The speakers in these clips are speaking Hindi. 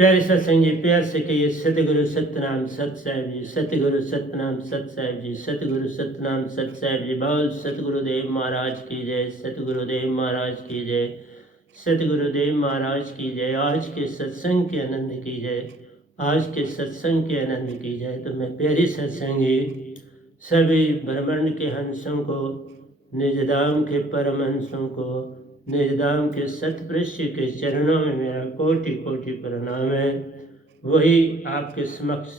प्यारे सत्संग जी, प्यार से कहिए सतगुरु सतनाम सत साहिब जी, सतगुरु सतनाम सत साहिब जी, सतगुरु सतनाम सत साहिब जी। बोल सतगुरुदेव महाराज की जय, सतगुरुदेव महाराज की जय, सतगुरुदेव महाराज की जय। आज के सत्संग के आनंद की जय, आज के सत्संग के आनंद की जय। तो मैं प्यारे सत्संगी सभी ब्रह्मांड के हंसों को, निजधाम के परमहंसों को, निजधाम के सतपुरुष के चरणों में मेरा कोटि कोटि प्रणाम है। वही आपके समक्ष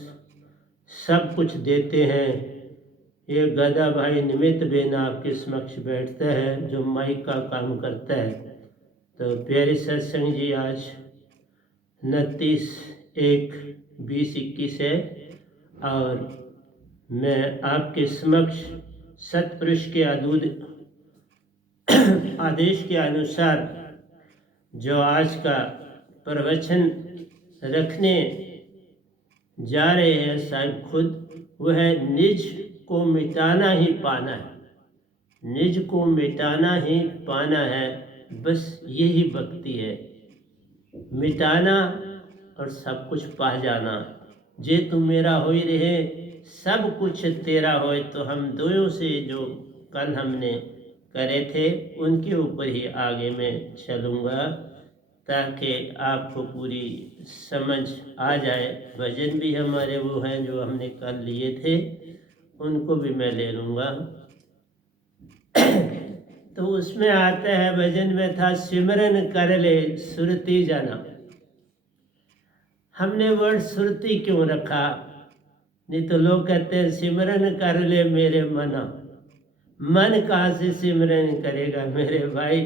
सब कुछ देते हैं। ये गदा भाई निमित्त बेन आपके समक्ष बैठता है, जो माइक का काम करता है। तो प्यारे सत्संग जी, आज 29/1/2021 है और मैं आपके समक्ष सतपुरुष के आदेश के अनुसार जो आज का प्रवचन रखने जा रहे हैं साहिब खुद, वह निज को मिटाना ही पाना है। निज को मिटाना ही पाना है, बस यही भक्ति है। मिटाना और सब कुछ पा जाना। जे तू मेरा होई रहे, सब कुछ तेरा होए। तो हम दोनों से जो कल हमने करे थे उनके ऊपर ही आगे मैं चलूँगा, ताकि आपको पूरी समझ आ जाए। भजन भी हमारे वो हैं जो हमने कल लिए थे, उनको भी मैं ले लूँगा। तो उसमें आता है, भजन में था सिमरन कर ले सुरती जाना। हमने वर्ड सुरती क्यों रखा? नहीं तो लोग कहते हैं सिमरन कर ले मेरे मना। मन कहाँ से सिमरन करेगा मेरे भाई?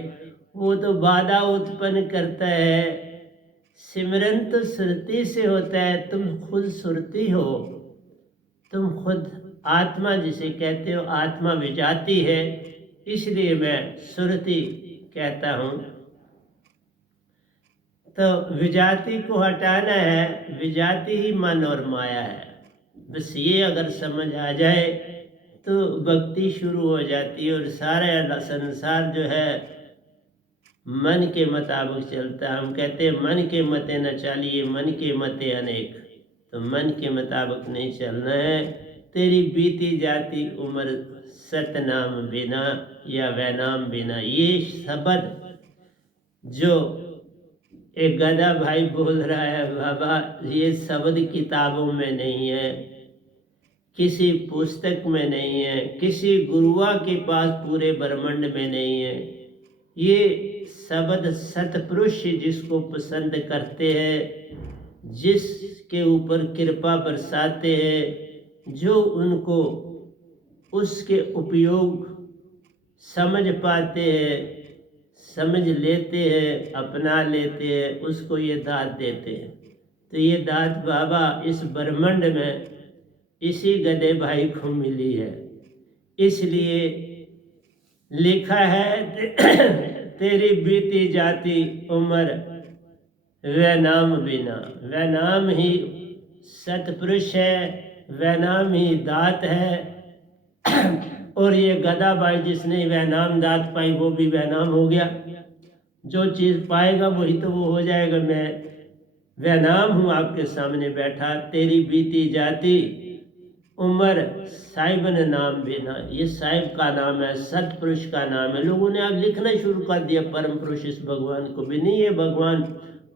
वो तो बाधा उत्पन्न करता है। सिमरन तो सुरती से होता है। तुम खुद सुरती हो, तुम खुद आत्मा जिसे कहते हो, आत्मा विजाती है, इसलिए मैं सुरती कहता हूँ। तो विजाति को हटाना है। विजाति ही मन और माया है। बस ये अगर समझ आ जाए तो भक्ति शुरू हो जाती है। और सारा संसार जो है मन के मुताबिक चलता है। हम कहते हैं मन के मते न चालिए, मन के मते अनेक। तो मन के मुताबिक नहीं चलना है। तेरी बीती जाती उम्र सतनाम बिना या वैनाम बिना, ये शब्द जो एक गधा भाई बोल रहा है, बाबा ये शब्द किताबों में नहीं है, किसी पुस्तक में नहीं है, किसी गुरुआ के पास पूरे ब्रह्मांड में नहीं है। ये शब्द सतपुरुष जिसको पसंद करते हैं, जिसके ऊपर कृपा बरसाते हैं, जो उनको उसके उपयोग समझ पाते हैं, समझ लेते हैं, अपना लेते हैं, उसको ये दात देते हैं। तो ये दात बाबा इस ब्रह्मांड में इसी गधे भाई को मिली है। इसलिए लिखा है तेरी बीती जाती उम्र वह नाम बिना। वह नाम ही सतपुरुष है, वह नाम ही दात है। और ये गधा भाई जिसने वह नाम दात पाई, वो भी वह नाम हो गया। जो चीज़ पाएगा वही तो वो हो जाएगा। मैं वह नाम हूँ आपके सामने बैठा। तेरी बीती जाती उम्र साहिब ने नाम बिना। ये साहिब का नाम है, सतपुरुष का नाम है। लोगों ने अब लिखना शुरू कर दिया परम पुरुष इस भगवान को भी। नहीं, ये भगवान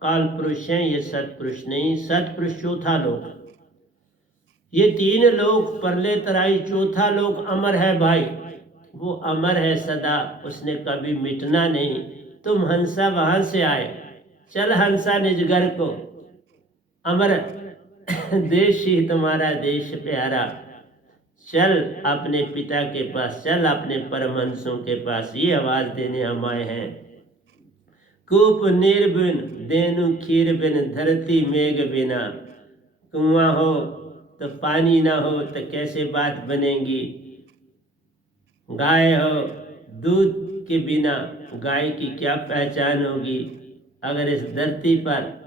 काल पुरुष हैं, ये सतपुरुष नहीं। सतपुरुष चौथा लोक, ये 3 लोक परले तराई, चौथा लोक अमर है भाई। वो अमर है सदा, उसने कभी मिटना नहीं। तुम हंसा वहां से आए, चल हंसा निज घर को। अमर देश ही तुम्हारा देश प्यारा। चल अपने पिता के पास, चल अपने परमहंसों के पास। ये आवाज देने हम आए हैं। कूप निर्बिन देनु खीर बिन, धरती मेघ बिना। कुआं हो तो पानी ना हो तो कैसे बात बनेगी? गाय हो दूध के बिना गाय की क्या पहचान होगी? अगर इस धरती पर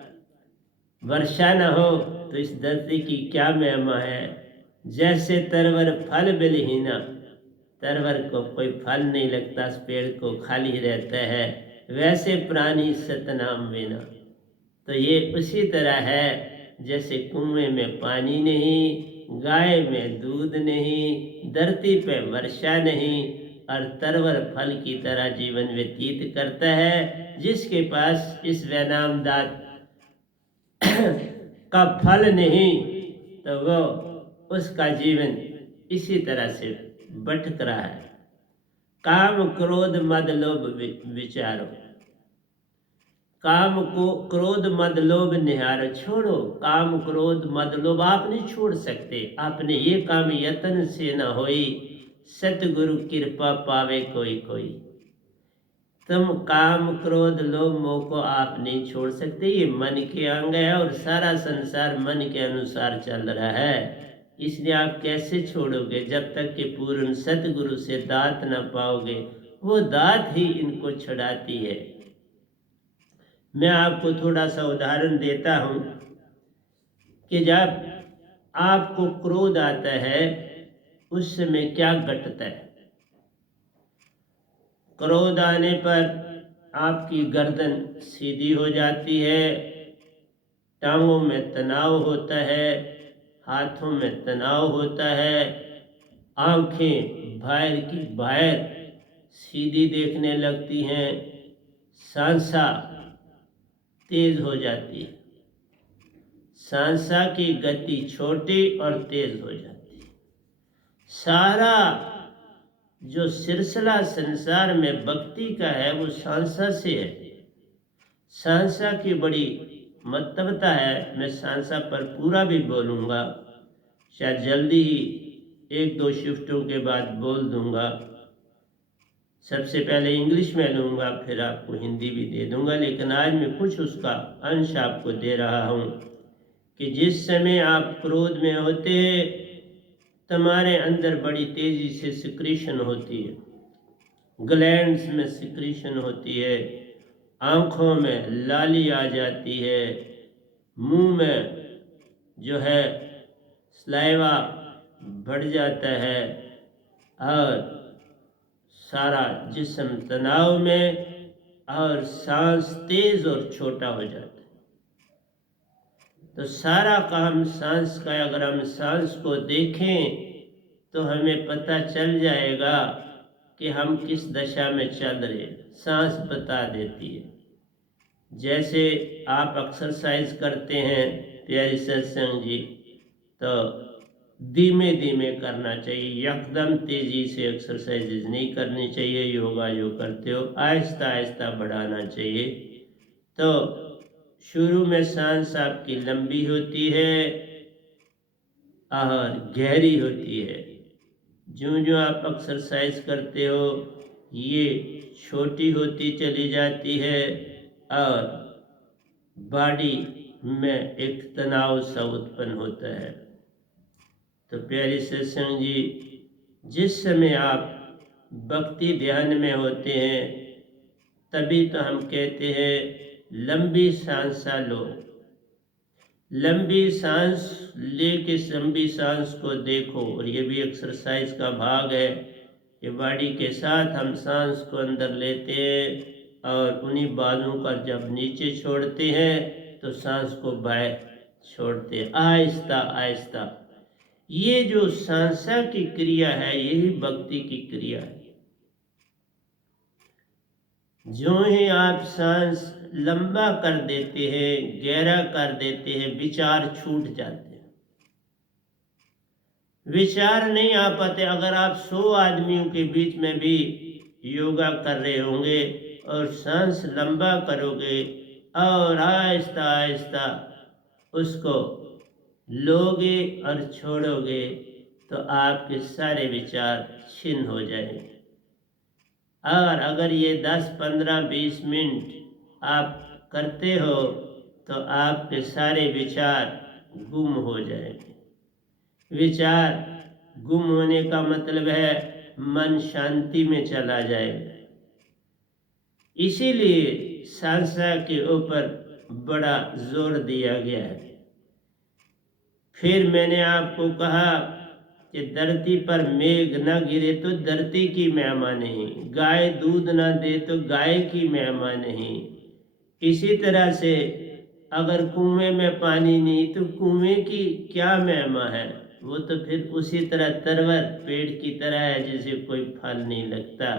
वर्षा न हो तो इस धरती की क्या महिमा है? जैसे तरवर फल बिलहीना, तरवर को कोई फल नहीं लगता, पेड़ को खाली रहता है, वैसे प्राणी सतनाम बिना। तो ये उसी तरह है जैसे कुएं में पानी नहीं, गाय में दूध नहीं, धरती पे वर्षा नहीं, और तरवर फल की तरह जीवन व्यतीत करता है। जिसके पास इस वैनाम दात का फल नहीं, तो वो उसका जीवन इसी तरह से भटक रहा है। काम क्रोध मद लोभ विचारो, काम को क्रोध मद लोभ निहारो। छोड़ो काम क्रोध मद लोभ, आप नहीं छोड़ सकते। आपने ये काम यत्न से न होई, सतगुरु कृपा पावे कोई कोई। तुम काम क्रोध लोभ मोह को आप नहीं छोड़ सकते। ये मन के अंग है और सारा संसार मन के अनुसार चल रहा है। इसलिए आप कैसे छोड़ोगे जब तक कि पूर्ण सतगुरु से दात न पाओगे। वो दात ही इनको छुड़ाती है। मैं आपको थोड़ा सा उदाहरण देता हूँ कि जब आपको क्रोध आता है उस समय क्या घटता है। क्रोध आने पर आपकी गर्दन सीधी हो जाती है, टांगों में तनाव होता है, हाथों में तनाव होता है, आंखें बाहर की बाहर सीधी देखने लगती हैं, सांसा तेज हो जाती है, सांसा की गति छोटी और तेज हो जाती है। सारा जो सिलसिला संसार में भक्ति का है वो सांसा से है। सांसा की बड़ी महत्वता है। मैं सांसा पर पूरा भी बोलूँगा, शायद जल्दी ही 1-2 शिफ्टों के बाद बोल दूँगा। सबसे पहले इंग्लिश में लूँगा, फिर आपको हिंदी भी दे दूँगा, लेकिन आज मैं कुछ उसका अंश आपको दे रहा हूँ कि जिस समय आप क्रोध में होते हैं तुम्हारे अंदर बड़ी तेजी से सिक्रीशन होती है, ग्लैंड्स में सिक्रीशन होती है, आँखों में लाली आ जाती है, मुंह में जो है सलाइवा बढ़ जाता है और सारा जिस्म तनाव में और सांस तेज और छोटा हो जाता है। तो सारा काम सांस का, अगर हम सांस को देखें तो हमें पता चल जाएगा कि हम किस दशा में चल रहे। सांस बता देती है। जैसे आप एक्सरसाइज करते हैं प्यारी सत्संग जी, तो धीमे धीमे करना चाहिए, एकदम तेजी से एक्सरसाइज नहीं करनी चाहिए। योगा जो करते हो आहिस्ता आहिस्ता बढ़ाना चाहिए। तो शुरू में सांस आपकी लंबी होती है और गहरी होती है। जो जो आप एक्सरसाइज करते हो ये छोटी होती चली जाती है और बॉडी में एक तनाव सा उत्पन्न होता है। तो प्यारी सत्संग जी, जिस समय आप भक्ति ध्यान में होते हैं तभी तो हम कहते हैं लंबी सांसा लो। लंबी सांस लेके लंबी सांस को देखो, और ये भी एक्सरसाइज का भाग है कि बॉडी के साथ हम सांस को अंदर लेते हैं और उन्हीं बालों का जब नीचे छोड़ते हैं तो सांस को बाहर छोड़ते हैं आहिस्ता आहिस्ता। ये जो सांसा की क्रिया है यही भक्ति की क्रिया है। जो ही आप सांस लंबा कर देते हैं, गहरा कर देते हैं, विचार छूट जाते हैं, विचार नहीं आ पाते। अगर आप 100 आदमियों के बीच में भी योगा कर रहे होंगे और सांस लंबा करोगे और आहिस्ता आहिस्ता उसको लोगे और छोड़ोगे तो आपके सारे विचार छिन्न हो जाएंगे। और अगर ये 10, 15, 20 मिनट आप करते हो तो आपके सारे विचार गुम हो जाएंगे। विचार गुम होने का मतलब है मन शांति में चला जाएगा। इसीलिए सांसा के ऊपर बड़ा जोर दिया गया है। फिर मैंने आपको कहा कि धरती पर मेघ न गिरे तो धरती की महिमा नहीं, गाय दूध न दे तो गाय की महिमा नहीं। इसी तरह से अगर कुएं में पानी नहीं तो कुएं की क्या महिमा है, वो तो फिर उसी तरह तरवर पेड़ की तरह है जिसे कोई फल नहीं लगता।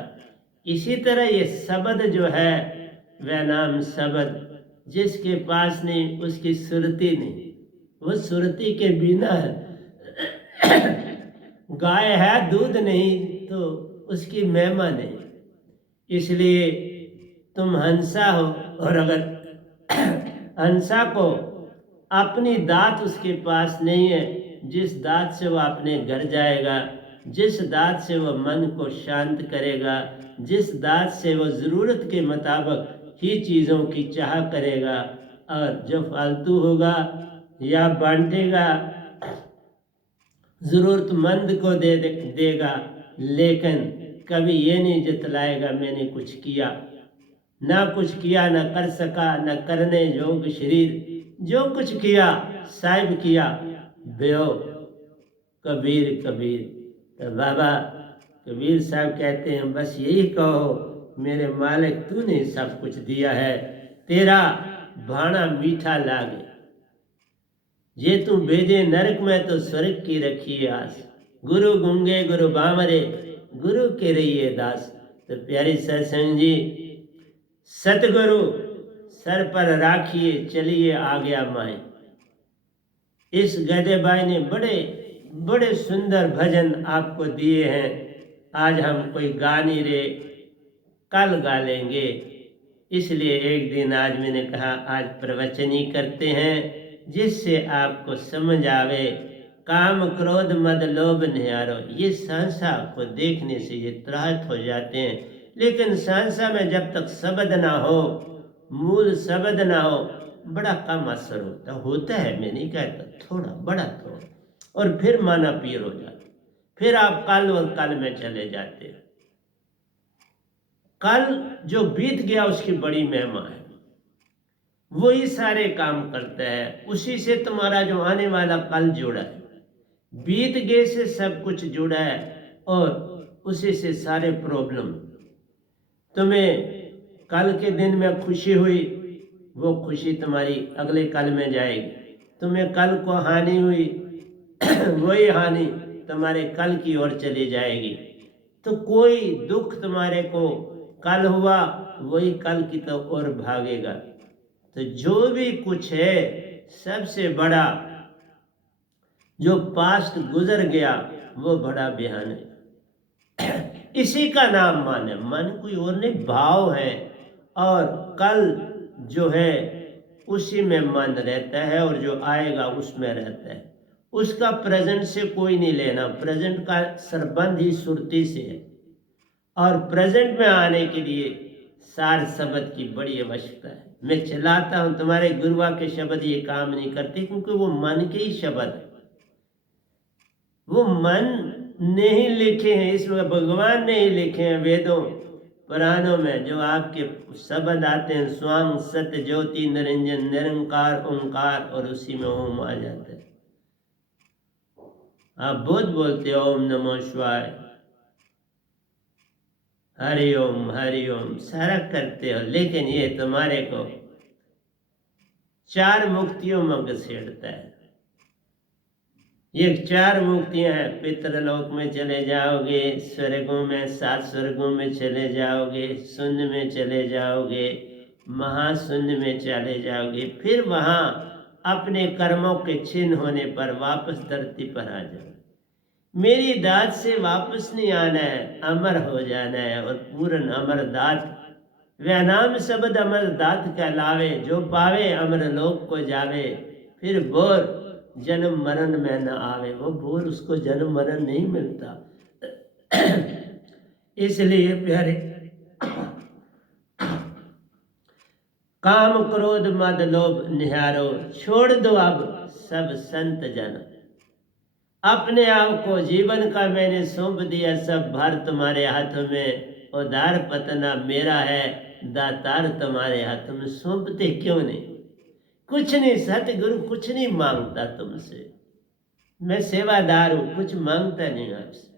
इसी तरह ये शब्द जो है वह नाम शब्द, जिसके पास नहीं उसकी सुरती नहीं, वो सुरती के बिना है। गाय है दूध नहीं तो उसकी महिमा नहीं। इसलिए तुम हंसा हो, और अगर हंसा को अपनी दात उसके पास नहीं है, जिस दात से वह अपने घर जाएगा, जिस दात से वह मन को शांत करेगा, जिस दात से वह ज़रूरत के मुताबिक ही चीज़ों की चाह करेगा, और जो फालतू होगा या बांटेगा ज़रूरतमंद को देगा, लेकिन कभी ये नहीं जतलाएगा मैंने कुछ किया। ना कुछ किया, ना कर सका, न करने योग शरीर, जो कुछ किया साहिब किया बेओ कबीर कबीर। तो बाबा कबीर साहब कहते हैं बस यही कहो मेरे मालिक तूने सब कुछ दिया है, तेरा भाना मीठा लागे, ये तू भेजे नरक में तो स्वर्ग की रखी आस, गुरु गुंगे गुरु बामरे गुरु के रहिए दास। तो प्यारी सत्संग जी, सतगुरु सर पर राखिए चलिए आ गया माए। इस गधे भाई ने बड़े बड़े सुंदर भजन आपको दिए हैं। आज हम कोई गा नहीं रहे, कल गा लेंगे। इसलिए एक दिन आज मैंने कहा आज प्रवचन ही करते हैं, जिससे आपको समझ आवे। काम क्रोध मद लोभ निहारो, ये संसा को देखने से ये त्राहित हो जाते हैं, लेकिन संसा में जब तक शब्द ना हो, मूल शब्द ना हो, बड़ा कम असर होता है। मैं नहीं कहता, थोड़ा बड़ा थोड़ा, और फिर माना पीर हो जाता, फिर आप कल और कल में चले जाते हैं। कल जो बीत गया उसकी बड़ी महिमा है, वही सारे काम करता है, उसी से तुम्हारा जो आने वाला कल जुड़ा है। बीत गए से सब कुछ जुड़ा है, और उसी से सारे प्रॉब्लम। तुम्हें कल के दिन में खुशी हुई, वो खुशी तुम्हारी अगले कल में जाएगी। तुम्हें कल को हानि हुई, वही हानि तुम्हारे कल की ओर चली जाएगी। तो कोई दुख तुम्हारे को कल हुआ, वही कल की तो ओर भागेगा। तो जो भी कुछ है, सबसे बड़ा जो पास्ट गुजर गया वो बड़ा बयान है। इसी का नाम मन है। मन कोई और नहीं, भाव है, और कल जो है उसी में मन रहता है, और जो आएगा उसमें रहता है। उसका प्रेजेंट से कोई नहीं लेना, प्रेजेंट का संबंध ही सुरती से है, और प्रेजेंट में आने के लिए सार शब्द की बड़ी आवश्यकता है। मैं चलाता हूँ, तुम्हारे गुरुआ के शब्द ये काम नहीं करते, क्योंकि वो मन के ही शब्द है, वो मन ने ही लिखे हैं, इसमें भगवान ने ही लिखे हैं। वेदों पुराणों में जो आपके शब्द आते हैं, स्वांग सत्य ज्योति निरंजन निरंकार ओंकार, और उसी में ओम आ जाता है। आप बहुत बोलते हो ओम नमो शिवाय, हरि ओम सारा करते हो, लेकिन ये तुम्हारे को चार मुक्तियों में घसीटता है। ये चार मुक्तियां हैं, पितृलोक में चले जाओगे, स्वर्गों में 7 स्वर्गों में चले जाओगे, शून्य में चले जाओगे, महाशून्य में चले जाओगे, फिर वहां अपने कर्मों के छिन्न होने पर वापस धरती पर आ जाओ। मेरी दात से वापस नहीं आना है, अमर हो जाना है, और पूर्ण अमर दात। वह नाम शब्द अमर दात कहलावे, जो पावे अमर लोक को जावे, फिर बोर जन्म मरण में न आवे। वो बोर उसको जन्म मरण नहीं मिलता। इसलिए प्यारे, काम क्रोध मद लोभ निहारो, छोड़ दो अब सब संत जन। अपने आप को जीवन का मैंने सौंप दिया, सब भार तुम्हारे हाथों में, उधार पतना मेरा है, दातार तुम्हारे हाथ में। सौंपते क्यों नहीं? कुछ नहीं, सतगुरु कुछ नहीं मांगता तुमसे, मैं सेवादार हूं, कुछ मांगता नहीं आपसे।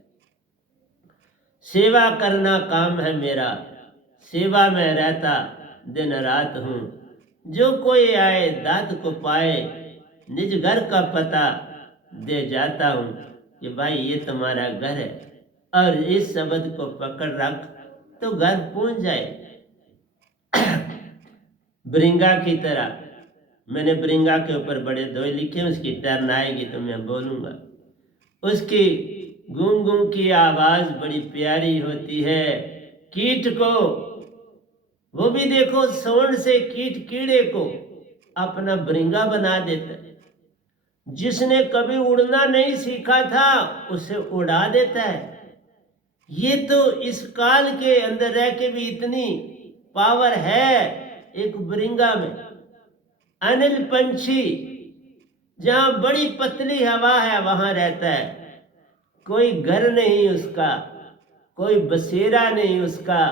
सेवा करना काम है मेरा, सेवा में रहता दिन रात हूं। जो कोई आए दाद को पाए, निज घर का पता दे जाता हूँ कि भाई ये तुम्हारा घर है, और इस शब्द को पकड़ रख तो घर पहुंच जाए। ब्रिंगा की तरह, मैंने ब्रिंगा के ऊपर बड़े दोहे लिखे, उसकी टर्न आएगी तो मैं बोलूँगा। उसकी गूं गूं की आवाज़ बड़ी प्यारी होती है। कीट को, वो भी देखो सोंड से कीट कीड़े को अपना ब्रिंगा बना देता है। जिसने कभी उड़ना नहीं सीखा था उसे उड़ा देता है। ये तो इस काल के अंदर रह के भी इतनी पावर है एक ब्रिंगा में। अनिल पंछी जहां बड़ी पतली हवा है वहां रहता है, कोई घर नहीं उसका, कोई बसेरा नहीं उसका,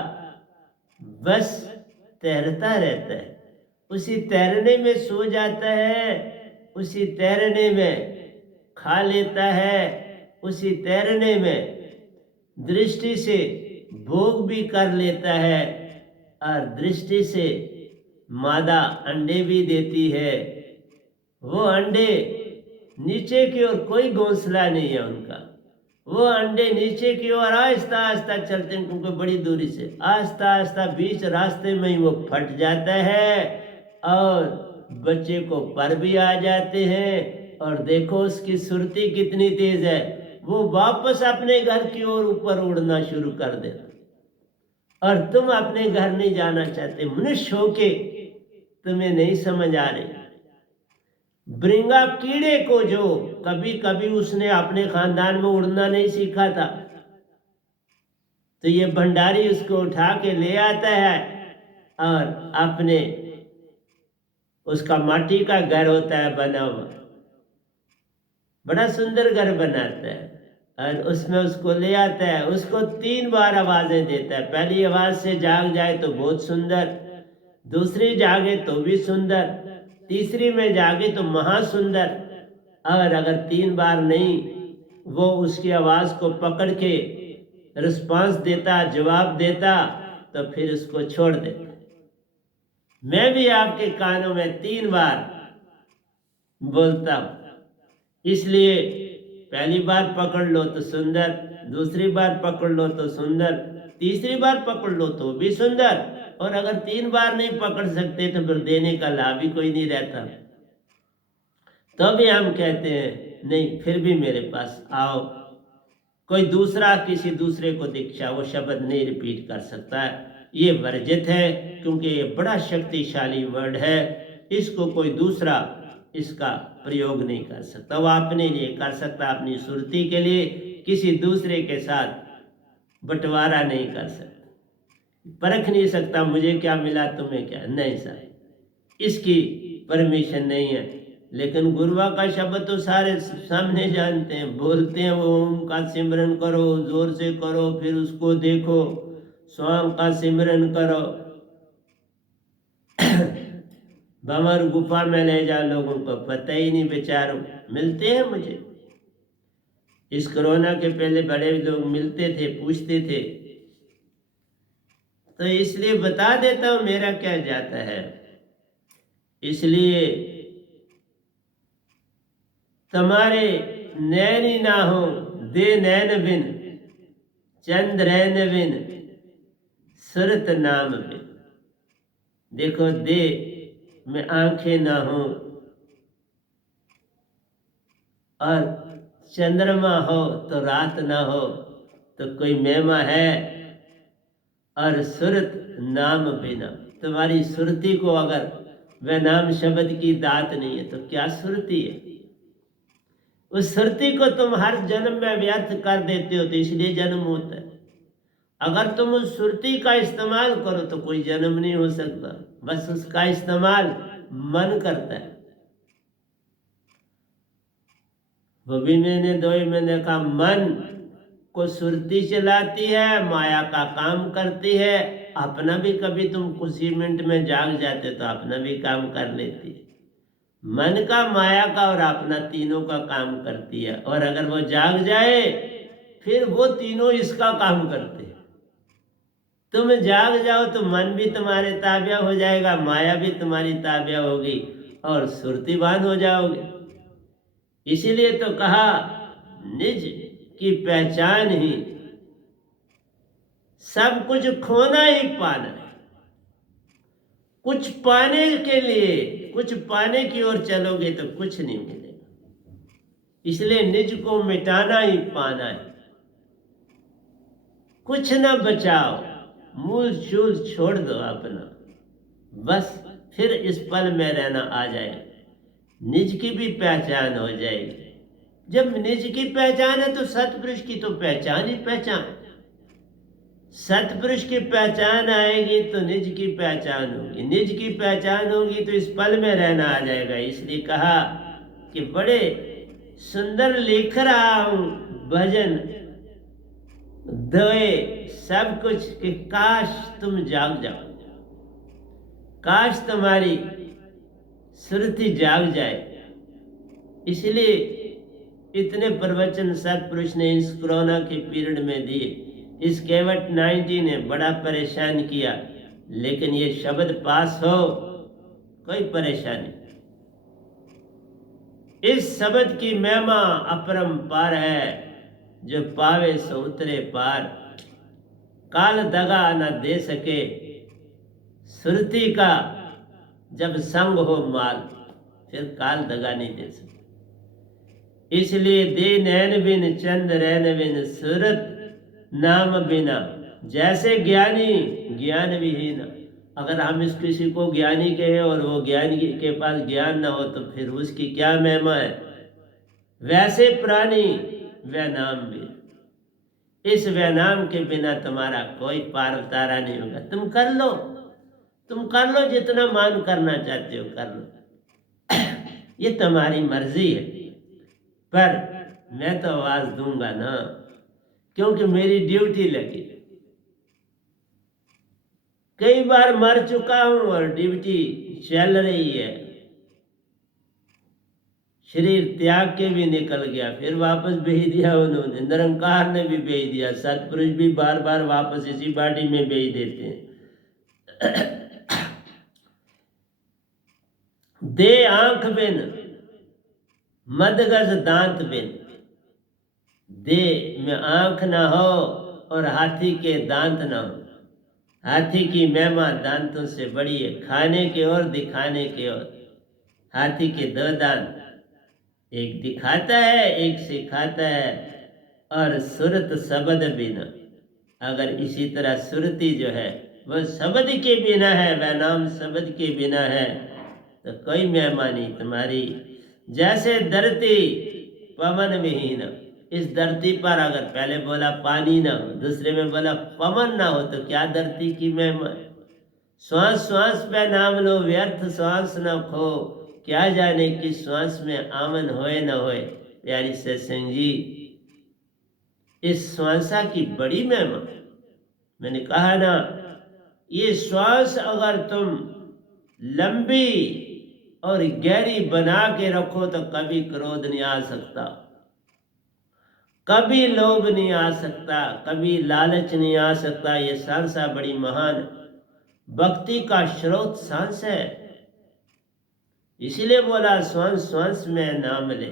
बस तैरता रहता है। उसी तैरने में सो जाता है, उसी तैरने में खा लेता है, उसी तैरने में दृष्टि से भोग भी कर लेता है, और दृष्टि से मादा अंडे भी देती है। वो अंडे नीचे की ओर, कोई घोंसला नहीं है उनका, वो अंडे नीचे की ओर आहिस्ता आहिस्ता चलते हैं, क्योंकि बड़ी दूरी से आहिस्ता आहिस्ता बीच रास्ते में ही वो फट जाता है और बच्चे को पर भी आ जाते हैं। और देखो उसकी सुरती कितनी तेज है, वो वापस अपने घर की ओर ऊपर उड़ना शुरू कर देता। और तुम अपने घर नहीं जाना चाहते, मनुष्य होके तुम्हें नहीं समझ आ रही। ब्रिंगा कीड़े को, जो कभी कभी उसने अपने खानदान में उड़ना नहीं सीखा था, तो ये भंडारी उसको उठा के ले आता है और अपने, उसका माटी का घर होता है बना हुआ, बड़ा सुंदर घर बनाता है, और उसमें उसको ले आता है। उसको 3 बार आवाज़ें देता है। पहली आवाज़ से जाग जाए तो बहुत सुंदर, दूसरी जागे तो भी सुंदर, तीसरी में जागे तो महासुंदर, और अगर 3 बार नहीं वो उसकी आवाज़ को पकड़ के रिस्पांस देता, जवाब देता, तो फिर उसको छोड़ देता। मैं भी आपके कानों में 3 बार बोलता हूँ, इसलिए पहली बार पकड़ लो तो सुंदर, दूसरी बार पकड़ लो तो सुंदर, तीसरी बार पकड़ लो तो भी सुंदर, और अगर 3 बार नहीं पकड़ सकते तो फिर देने का लाभ ही कोई नहीं रहता। तो भी हम कहते हैं नहीं, फिर भी मेरे पास आओ। कोई दूसरा किसी दूसरे को दीक्षा वो शब्द नहीं रिपीट कर सकता है, ये वर्जित है, क्योंकि ये बड़ा शक्तिशाली वर्ड है, इसको कोई दूसरा इसका प्रयोग नहीं कर सकता। वो अपने लिए कर सकता, अपनी सुरती के लिए, किसी दूसरे के साथ बंटवारा नहीं कर सकता, परख नहीं सकता मुझे क्या मिला तुम्हें क्या, नहीं सर, इसकी परमिशन नहीं है। लेकिन गुरुआ का शब्द तो सारे सामने जानते हैं, बोलते हैं वो ओम का सिमरन करो, जोर से करो, फिर उसको देखो, स्वाम का सिमरन करो। भंवर गुफा में ले जा, लोगों को पता ही नहीं, बेचारों मिलते हैं मुझे। इस कोरोना के पहले बड़े लोग मिलते थे, पूछते थे, तो इसलिए बता देता हूँ मेरा क्या जाता है। इसलिए तुम्हारे नैनी ना हो दे नैन बिन, चंद रैन बिन, सुरत नाम बिन। देखो दे में आंखें ना हो, और चंद्रमा हो तो रात ना हो तो कोई महिमा है, और सुरत नाम बिना, तुम्हारी सुरती को अगर वह नाम शब्द की दात नहीं है तो क्या सुरती है। उस सुरती को तुम हर जन्म में व्यर्थ कर देते हो, तो इसलिए जन्म होता है। अगर तुम उस सुरती का इस्तेमाल करो तो कोई जन्म नहीं हो सकता, बस उसका इस्तेमाल मन करता है। वो भी मैंने कहा, मन को सुरती चलाती है, माया का काम करती है, अपना भी कभी तुम कुछ ही मिनट में जाग जाते तो अपना भी काम कर लेती है। मन का, माया का और अपना तीनों का काम करती है, और अगर वो जाग जाए फिर वो तीनों इसका काम करते हैं। तुम जाग जाओ तो मन भी तुम्हारे ताबिया हो जाएगा, माया भी तुम्हारी ताबिया होगी और सुरतिवान हो जाओगे। इसीलिए तो कहा निज की पहचान ही, सब कुछ खोना ही पाना है। कुछ पाने के लिए, कुछ पाने की ओर चलोगे तो कुछ नहीं मिलेगा। इसलिए निज को मिटाना ही पाना है। कुछ न बचाओ, मूल चूल छोड़ दो अपना, बस फिर इस पल में रहना आ जाए, निज की भी पहचान हो जाएगी। जब निज की पहचान है तो सतपुरुष की तो पहचान ही पहचान। सतपुरुष की पहचान आएगी तो निज की पहचान होगी, निज की पहचान होगी तो इस पल में रहना आ जाएगा। इसलिए कहा कि बड़े सुंदर लिख रहा हूं भजन दोए सब कुछ, कि काश तुम जाग जाओ, काश तुम्हारी सुरति जाग जाए। इसलिए इतने प्रवचन सतपुरुष ने इस कोरोना के पीरियड में दिए। इस कोविड-19 ने बड़ा परेशान किया, लेकिन ये शब्द पास हो कोई परेशानी। इस शब्द की महिमा अपरंपार है, जो पावे सो उतरे पार। काल दगा न दे सके, सुरती का जब संग हो माल, फिर काल दगा नहीं दे सके। इसलिए दे नैन बिन चंद रैन बिन सूरत नाम बिना, जैसे ज्ञानी ज्ञान विहीन। अगर हम इस किसी को ज्ञानी कहें और वो ज्ञानी के पास ज्ञान ना हो तो फिर उसकी क्या महिमा है। वैसे प्राणी वह नाम भी, इस वह नाम के बिना तुम्हारा कोई पार उतारा नहीं होगा। तुम कर लो, तुम कर लो, जितना मान करना चाहते हो कर लो, ये तुम्हारी मर्जी है। पर मैं तो आवाज दूंगा ना, क्योंकि मेरी ड्यूटी लगी। कई बार मर चुका हूं और ड्यूटी चल रही है। शरीर त्याग के भी निकल गया, फिर वापस भेज दिया उन्होंने, निरंकार ने भी भेज दिया, सतपुरुष भी बार बार वापस इसी बॉडी में भेज देते हैं। दे आंख बिन मदगज दांत बिन, दे में आंख ना हो और हाथी के दांत ना हो। हाथी की महिमा दांतों से बड़ी है, खाने के और दिखाने के और। हाथी के दो दांत, एक दिखाता है एक सिखाता है। और सुरत शब्द बिना, अगर इसी तरह सुरती जो है वह शब्द के बिना है, वह नाम शब्द के बिना है, तो कोई महिमा नहीं तुम्हारी। जैसे धरती पवन विहीन, इस धरती पर अगर पहले बोला पानी ना हो, दूसरे में बोला पवन ना हो, तो क्या धरती की महिमा। श्वास श्वास पे नाम लो, व्यर्थ श्वास न खो, क्या जाने कि श्वास में आमन होए न होए। प्यारी सत्संग जी, इस श्वासा की बड़ी महिमा। मैंने कहा ना, ये श्वास अगर तुम लंबी और गहरी बना के रखो तो कभी क्रोध नहीं आ सकता, कभी लोभ नहीं आ सकता, कभी लालच नहीं आ सकता। ये सांसा बड़ी महान भक्ति का स्रोत सांस है। इसीलिए बोला श्वास श्वास में नाम ले।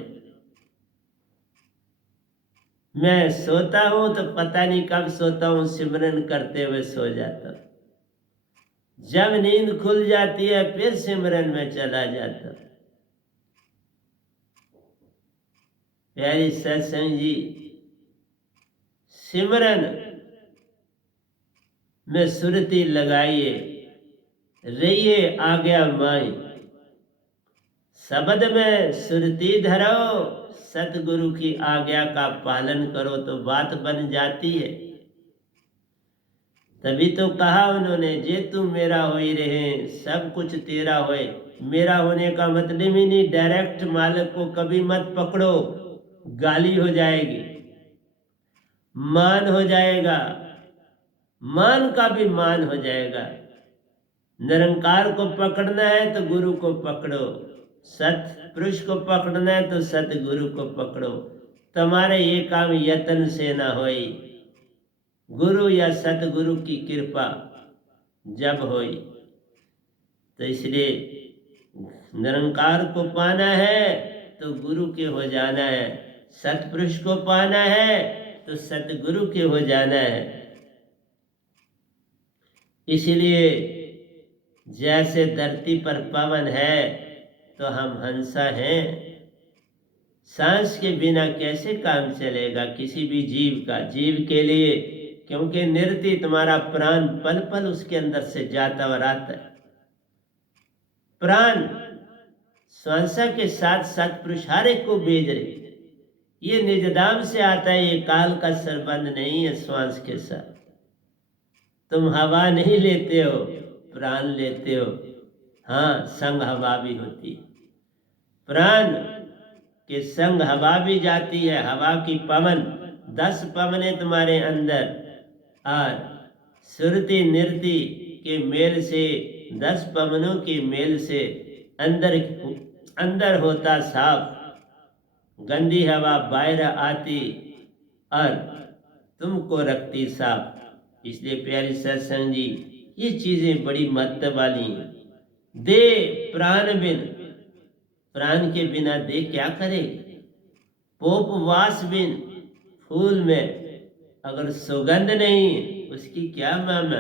मैं सोता हूं तो पता नहीं कब सोता हूं, सिमरन करते हुए सो जाता हूं। जब नींद खुल जाती है फिर सिमरन में चला जाता। प्यारी सत्संग जी, सिमरन में सुरती लगाइए, रहिए आज्ञा माई। शब्द में सुरती धरो, सतगुरु की आज्ञा का पालन करो तो बात बन जाती है। तभी तो कहा उन्होंने, जे तू मेरा हो ही रहे सब कुछ तेरा होए। मेरा होने का मतलब ही नहीं, डायरेक्ट मालिक को कभी मत पकड़ो, गाली हो जाएगी, मान हो जाएगा, मान का भी मान हो जाएगा। निरंकार को पकड़ना है तो गुरु को पकड़ो, सतपुरुष को पकड़ना है तो सतगुरु को पकड़ो। तुम्हारे ये काम यत्न से ना होई, गुरु या सतगुरु की कृपा जब होई, तो इसलिए निरंकार को पाना है तो गुरु के हो जाना है, सतपुरुष को पाना है तो सतगुरु के हो जाना है। इसलिए जैसे धरती पर पवन है तो हम हंसा हैं। सांस के बिना कैसे काम चलेगा किसी भी जीव का, जीव के लिए, क्योंकि निरति तुम्हारा प्राण पल पल उसके अंदर से जाता और आता है। प्राण श्वासा के साथ सतपुरुष हर एक को भेज रहे, ये निजदाम से आता है, ये काल का संबंध नहीं है श्वास के साथ। तुम हवा नहीं लेते हो, प्राण लेते हो। हाँ, संग हवा भी होती है, प्राण के संग हवा भी जाती है। हवा की पवन 10 पवने तुम्हारे अंदर, और सुरति निरति के मेल से 10 पवनों के मेल से अंदर होता साफ, गंदी हवा बाहर आती और तुमको रखती साफ। इसलिए प्यारी सत्संग जी, ये चीजें बड़ी महत्व वाली हैं। दे प्राण बिन, प्राण के बिना दे क्या करेगी। पोप वास बिन, फूल में अगर सुगंध नहीं उसकी क्या मामा।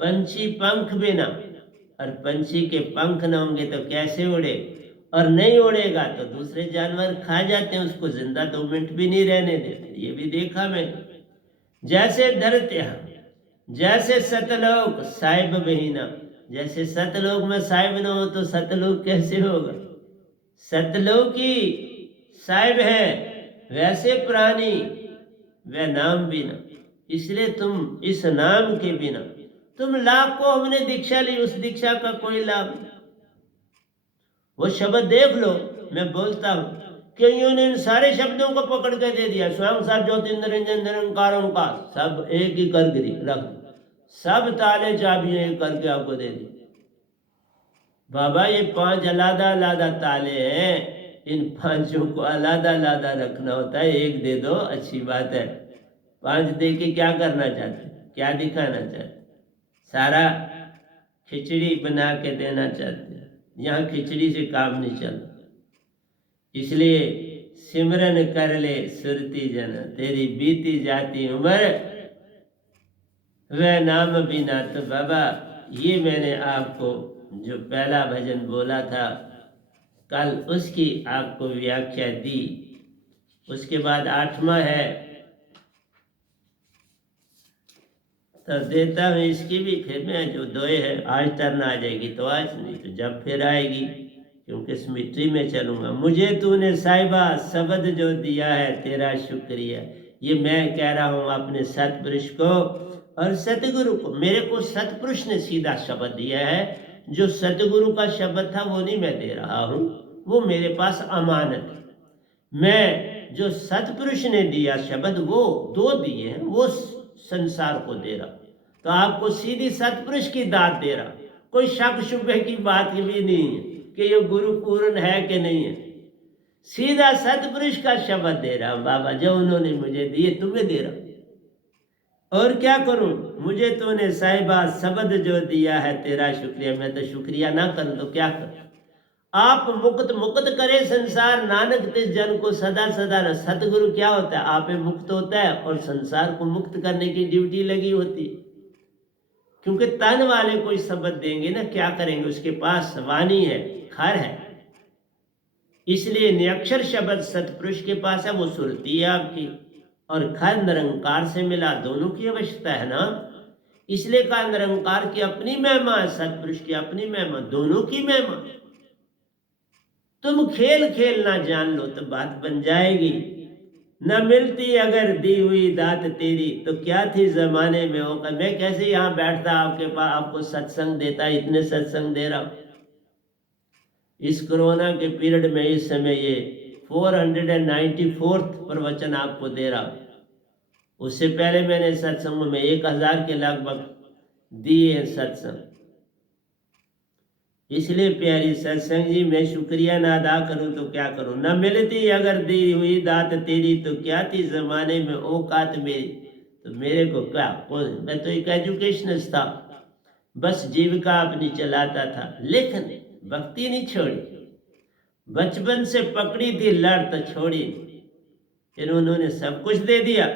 पंछी पंख बिना, और पंछी के पंख न होंगे तो कैसे उड़े, और नहीं उड़ेगा तो दूसरे जानवर खा जाते हैं उसको, जिंदा 2 मिनट भी नहीं रहने देते, ये भी देखा मैंने। जैसे धरती, जैसे सतलोक साहिब बहिना, जैसे सतलोक में साहिब न हो तो सतलोक कैसे होगा। सतलोक ही साहिब है, वैसे प्राणी वह नाम बिना। इसलिए तुम इस नाम के बिना, तुम लाख को हमने दीक्षा ली, उस दीक्षा का कोई लाभ नहीं। वो शब्द देख लो, मैं बोलता हूं कि उन्होंने इन सारे शब्दों को पकड़ के दे दिया। स्वयं साथ ज्योतिन्द्र निरंजन निरंकार ओंकार सब एक ही करके रख, सब ताले चाबियां एक करके आपको दे दी। बाबा ये 5 अलादा अलादा ताले हैं, इन 5 को अलादा अलादा रखना होता है। एक दे दो अच्छी बात है, 5 दे के क्या करना चाहते, क्या दिखाना चाहते। सारा खिचड़ी बना के देना चाहते हैं, यहाँ खिचड़ी से काम नहीं चलता। इसलिए सिमरन कर ले सुरती जन, तेरी बीती जाती उम्र वह नाम बिना। तो बाबा ये मैंने आपको जो पहला भजन बोला था कल, उसकी आपको व्याख्या दी। उसके बाद 8वां है तो देता हूँ इसकी भी, फिर मैं जो 2 है आज टर्न आ जाएगी तो आज, नहीं तो जब फिर आएगी, क्योंकि स्मिट्री में चलूँगा। मुझे तूने साहिबा शब्द जो दिया है तेरा शुक्रिया। ये मैं कह रहा हूँ अपने सतपुरुष को और सतगुरु को। मेरे को सतपुरुष ने सीधा शब्द दिया है, जो सतगुरु का शब्द था वो नहीं मैं दे रहा हूँ, वो मेरे पास अमानत है। मैं जो सतपुरुष ने दिया शब्द वो 2 दिए हैं, वो संसार को दे रहा, तो आपको सीधी सतपुरुष की दात दे रहा। कोई शक शुबे की बात भी नहीं है कि ये गुरु पूर्ण है कि नहीं है, सीधा सतपुरुष का शब्द दे रहा हूं। बाबा जो उन्होंने मुझे दिए तुम्हें दे रहा हूं, और क्या करूं। मुझे तूने साहिबा शब्द जो दिया है तेरा शुक्रिया। मैं तो शुक्रिया ना करूं तो क्या करूं। आप मुक्त मुक्त करे संसार, नानक तिस जन को सदा सदा न। सतगुरु क्या होता है, आप मुक्त होता है और संसार को मुक्त करने की ड्यूटी लगी होती है। क्योंकि तन वाले कोई शब्द देंगे ना, क्या करेंगे, उसके पास वाणी है, खर है। इसलिए निरक्षर शब्द सतपुरुष के पास है, वो सुरती है आपकी, और खर निरंकार से मिला, दोनों की आवश्यकता है ना। इसलिए कहा निरंकार की अपनी महिमा है, सतपुरुष की अपनी महिमा, दोनों की महिमा। तुम खेल खेलना जान लो तो बात बन जाएगी। न मिलती अगर दी हुई दात तेरी तो क्या थी जमाने में होगा। मैं कैसे यहाँ बैठता आपके पास, आपको सत्संग देता, इतने सत्संग दे रहा हूँ। इस कोरोना के पीरियड में इस समय ये 494 प्रवचन आपको दे रहा हूँ। उससे पहले मैंने सत्संग में 1000 के लगभग दिए हैं सत्संग। इसलिए प्यारी सत्संग जी, मैं शुक्रिया ना अदा करूं तो क्या करूं। न मिलती अगर दी हुई दात तेरी तो क्या थी जमाने में औकात मेरी। तो मेरे को क्या, कौन, मैं तो एक एजुकेशनिस्ट था, बस जीविका अपनी चलाता था, लेकिन भक्ति नहीं छोड़ी। बचपन से पकड़ी थी लड़ तो छोड़ी, फिर उन्होंने सब कुछ दे दिया।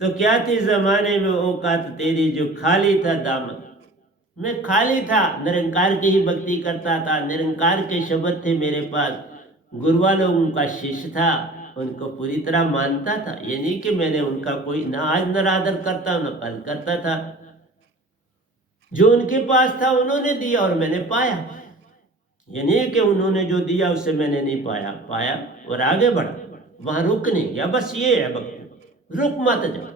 तो क्या थी जमाने में औकात तेरी जो खाली था दामन। मैं खाली था, निरंकार की ही भक्ति करता था, निरंकार के शब्द थे मेरे पास, गुरुआ लोगों का शिष्य था, उनको पूरी तरह मानता था। ये नहीं कि मैंने उनका कोई ना आज नरादर करता न कल करता था। जो उनके पास था उन्होंने दिया और मैंने पाया। ये नहीं कि उन्होंने जो दिया उससे मैंने नहीं पाया, पाया और आगे बढ़ा, वहां रुक नहीं गया। बस ये है भक्ति, रुक मत जा।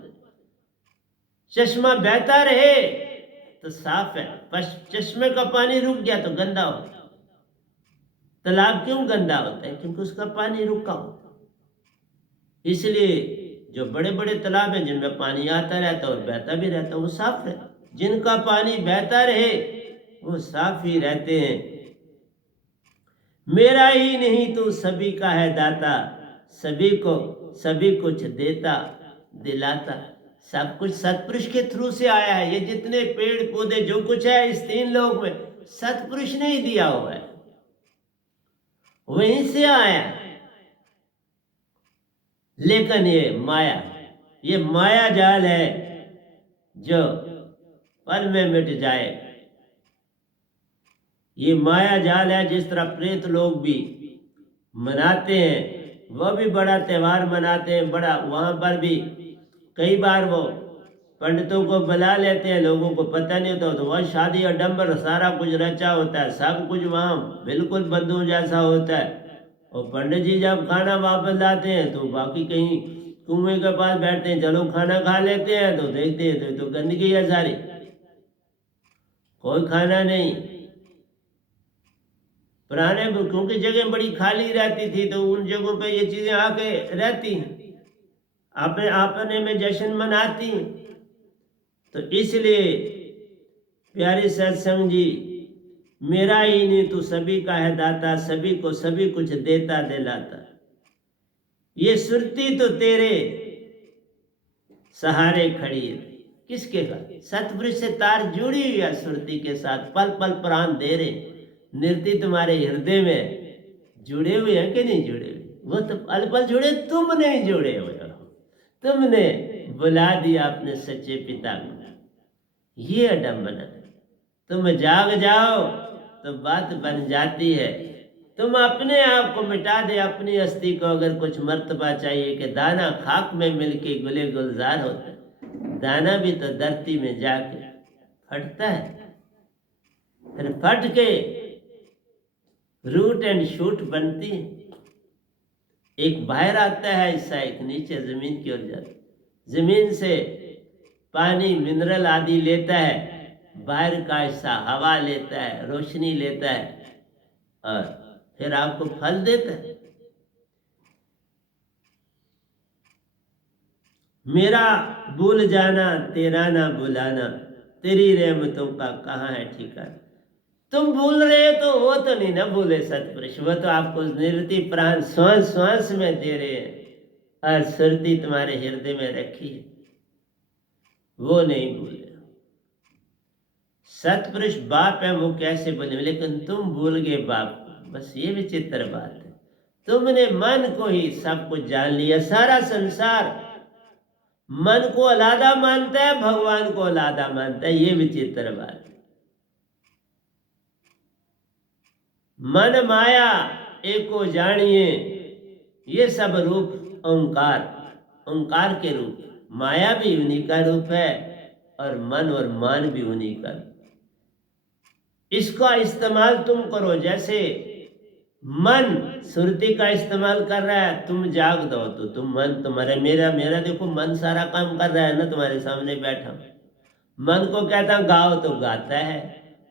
चश्मा बहता रहे तो साफ है, बस चश्मे का पानी रुक गया तो गंदा होता। तालाब क्यों गंदा होता है? क्योंकि उसका पानी रुका होता। इसलिए जो बड़े बड़े तालाब हैं जिनमें पानी आता रहता है और बहता भी रहता है, वो साफ रहता। जिनका पानी बहता रहे वो साफ ही रहते हैं। मेरा ही नहीं तू सभी का है दाता, सभी को सभी कुछ देता दिलाता। सब कुछ सतपुरुष के थ्रू से आया है। ये जितने पेड़ पौधे जो कुछ है इस तीन लोक में, सतपुरुष ने ही दिया हुआ है, वहीं से आया। लेकिन ये माया जाल है जो पल में मिट जाए। ये माया जाल है। जिस तरह प्रेत लोग भी मनाते हैं, वह भी बड़ा त्यौहार मनाते हैं, बड़ा, वहां पर भी कई बार वो पंडितों को बुला लेते हैं, लोगों को पता नहीं होता, तो वह शादी आडंबर सारा कुछ रचा होता है, सब कुछ वहाँ बिल्कुल बंधु जैसा होता है। और पंडित जी जब खाना वापस लाते हैं तो बाकी कहीं कुएं के पास बैठते हैं, चलो खाना खा लेते हैं, तो देखते हैं तो गंदगी है सारी, कोई खाना नहीं। पुराने, क्योंकि जगह बड़ी खाली रहती थी तो उन जगहों पे ये चीजें आके रहती हैं, अपने अपने में जश्न मनाती हैं। तो इसलिए प्यारे सत्संग जी, मेरा ही नहीं तू सभी का है दाता, सभी को सभी कुछ देता दिलाता। ये सुरती तो तेरे सहारे खड़ी है। किसके का? सतपुरुष से तार जुड़ी हुई है सुरती के साथ, पल पल प्राण दे रहे। नृत्य तुम्हारे हृदय में जुड़े हुए हैं कि नहीं जुड़े हुए? वो तो पल पल जुड़े, तुम नहीं जुड़े हुए हो। तुमने बुला दिया अपने सच्चे पिता को। ये अडम्बना। तुम जाग जाओ तो बात बन जाती है। तुम अपने आप को मिटा दे, अपनी अस्थि को अगर कुछ मर्तबा चाहिए कि दाना खाक में मिलके गुले गुलजार होता है, दाना भी तो धरती में जाके फटता है, फिर फट के रूट एंड शूट बनती है। एक बाहर आता है हिस्सा, एक नीचे जमीन की ओर जाता है। जमीन से पानी मिनरल आदि लेता है, बाहर का हिस्सा हवा लेता है, रोशनी लेता है और फिर आपको फल देता है। मेरा भूल जाना तेरा ना बुलाना, तेरी रहमतों का कहाँ है ठिकाना। तुम भूल रहे हो तो वो तो नहीं ना भूले सतपुरुष, वो तो आपको निरति प्राण श्वास श्वास में दे रहे हैं और सुरती तुम्हारे हृदय में रखी है, वो नहीं भूले। सतपुरुष बाप है, वो कैसे बोले, लेकिन तुम भूल गए बाप। बस ये विचित्र बात है। तुमने मन को ही सब कुछ जान लिया। सारा संसार मन को अलादा मानता है, भगवान को अलादा मानता है। ये विचित्र बात है। मन माया एको जानिए, ये सब रूप ओंकार, ओंकार के रूप। माया भी उन्हीं का रूप है और मन और मान भी उन्हीं का। इसका इस्तेमाल तुम करो। जैसे मन सुरती का इस्तेमाल कर रहा है, तुम जाग दो तो तुम मन तुम्हारे, मेरा मेरा देखो मन सारा काम कर रहा है ना, तुम्हारे सामने बैठा। मन को कहता हूँ गाओ तो गाता है,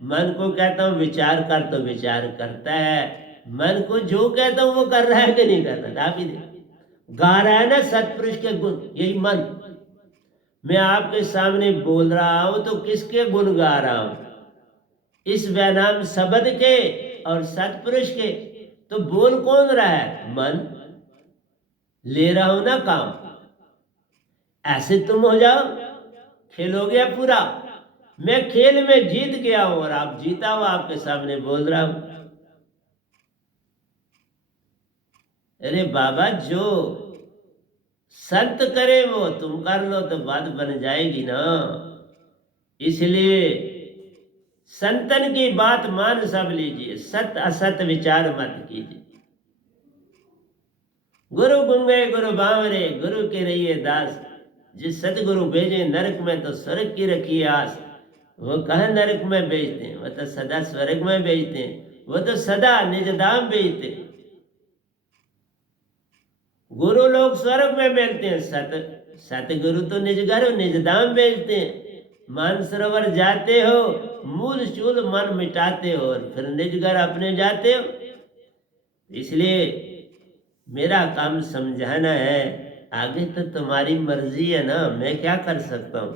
मन को कहता हूँ विचार कर तो विचार करता है। मन को जो कहता हूँ वो कर रहा है कि नहीं कर रहा? आप ही गा रहा है ना सतपुरुष के गुण, यही मन। मैं आपके सामने बोल रहा हूं तो किसके गुण गा रहा हूं? इस वैनाम शब्द के और सतपुरुष के। तो बोल कौन रहा है? मन। ले रहा हूं ना काम। ऐसे तुम हो जाओ, खेल हो गया पूरा। मैं खेल में जीत गया हूं और आप जीता हुआ आपके सामने बोल रहा हूं। अरे बाबा, जो संत करे वो तुम कर लो तो बात बन जाएगी ना। इसलिए संतन की बात मान सब लीजिए, सत असत विचार मत कीजिए। गुरु गुंगे गुरु बावरे, गुरु के रहिए दास। जिस सतगुरु भेजे नरक में तो स्वर्ग की रखी आस। वो कहाँ नरक में भेजते हैं, वो तो सदा स्वर्ग में भेजते हैं। वो तो सदा निज धाम भेजते हैं। गुरु लोग स्वर्ग में मिलते हैं, सतगुरु तो निज घर निज धाम भेजते हैं। मानसरोवर जाते हो, मूल चूल मन मिटाते हो और फिर निज घर अपने जाते हो। इसलिए मेरा काम समझाना है, आगे तो तुम्हारी मर्जी है ना, मैं क्या कर सकता हूं।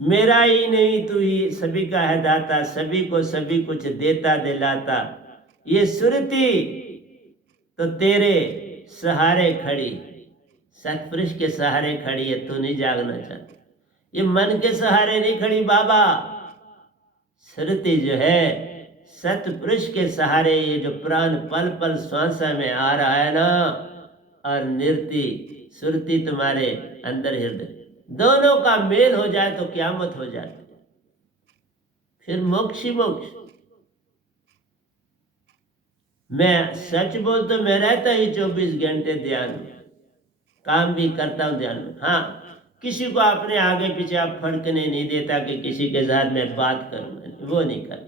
मेरा ही नहीं तू ही सभी का है दाता, सभी को सभी कुछ देता दिलाता। ये सुरती तो तेरे सहारे खड़ी, सतपुरुष के सहारे खड़ी है, तू नहीं जागना चाहता। ये मन के सहारे नहीं खड़ी बाबा। सुरती जो है सतपुरुष के सहारे, ये जो प्राण पल पल श्वासा में आ रहा है ना, और निर्ति सुरती तुम्हारे अंदर हृदय, दोनों का मेल हो जाए तो क्यामत हो जाती है, फिर मोक्ष ही मोक्ष। मैं सच बोल तो मैं रहता ही 24 घंटे ध्यान में, काम भी करता हूं ध्यान में। हाँ, किसी को अपने आगे पीछे आप फड़कने नहीं देता कि किसी के साथ मैं बात करूंगा, वो नहीं कर,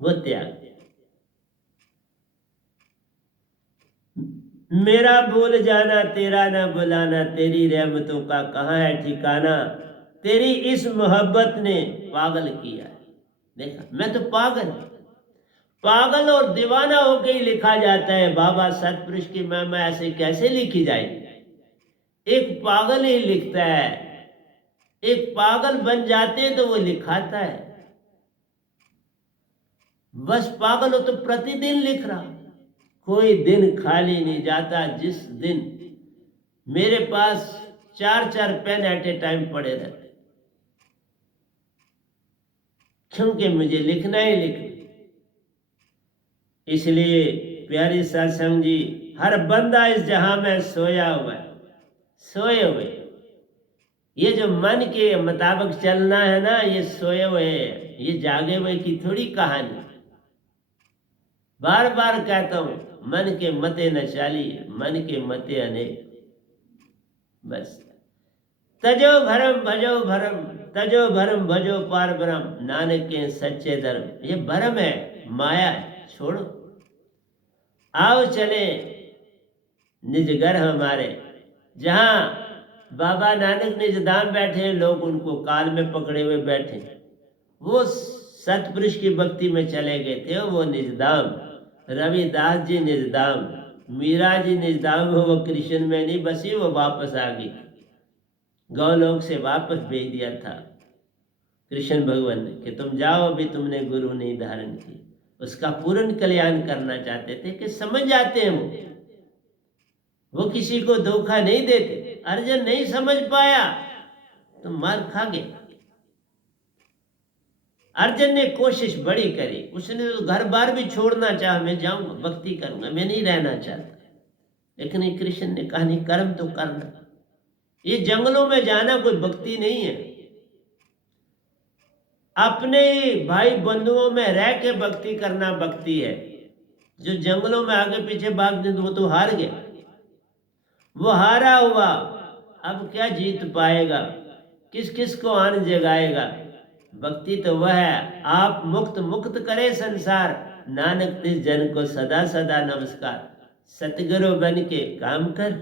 वो त्याग। मेरा भूल जाना तेरा ना बुलाना, तेरी रहमतों का कहाँ है ठिकाना। तेरी इस मोहब्बत ने पागल किया है। देखा, मैं तो पागल, पागल और दीवाना होके ही लिखा जाता है। बाबा सतपुरुष की महिमा ऐसे कैसे लिखी जाएगी? एक पागल ही लिखता है, एक पागल बन जाते हैं तो वो लिखाता है। बस पागल हो तो प्रतिदिन लिख रहा, कोई दिन खाली नहीं जाता जिस दिन मेरे पास 4-4 पेन एट ए टाइम पड़े रहते, क्योंकि मुझे लिखना ही लिखना। इसलिए प्यारी सत्संग जी, हर बंदा इस जहां में सोया हुआ है, सोए हुए। ये जो मन के मुताबिक चलना है ना, ये सोए हुए, ये जागे हुए की थोड़ी कहानी। बार बार कहता हूं, मन के मते न चाली, मन के मते अनेक। बस तजो भरम भजो भरम, तजो भरम भजो पार ब्रह्म, नानक के सच्चे धर्म। ये भरम है, माया है, छोड़ो। आओ चले निज घर हमारे, जहां बाबा नानक निज धाम बैठे, लोग उनको काल में पकड़े हुए बैठे। वो सतपुरुष की भक्ति में चले गए थे, वो निज धाम। रविदास जी निज धाम, मीरा जी निज धाम, वो कृष्ण में नहीं बसी, वो वापस आ गई। गौलोक से वापस भेज दिया था कृष्ण भगवान ने कि तुम जाओ, अभी तुमने गुरु नहीं धारण की। उसका पूर्ण कल्याण करना चाहते थे कि समझ जाते हैं वो किसी को धोखा नहीं देते। अर्जुन नहीं समझ पाया तो मार खा गया। अर्जुन ने कोशिश बड़ी करी, उसने तो घर बार भी छोड़ना चाहा, मैं जाऊंगा भक्ति करूंगा, मैं नहीं रहना चाहता। लेकिन कृष्ण ने कहा नहीं, कर्म तो करना। ये जंगलों में जाना कोई भक्ति नहीं है। अपने भाई बंधुओं में रह के भक्ति करना भक्ति है। जो जंगलों में आगे पीछे भागते वो तो हार गया, वो हारा हुआ अब क्या जीत पाएगा, किस किस को आन जगाएगा। भक्ति तो वह है, आप मुक्त मुक्त करे संसार, नानक तिस जन को सदा सदा नमस्कार। सतगुरु बन के काम कर,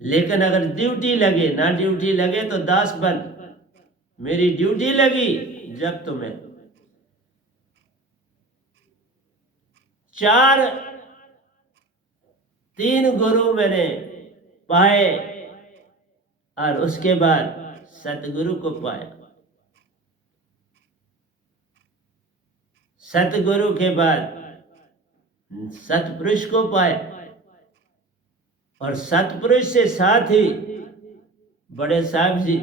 लेकिन अगर ड्यूटी लगे, ना ड्यूटी लगे तो दास बन। मेरी ड्यूटी लगी जब तुम्हें 3 गुरु मैंने पाए और उसके बाद सतगुरु को पाया। सतगुरु के बाद सतपुरुष को पाया, और सतपुरुष से साथ ही बड़े साहब जी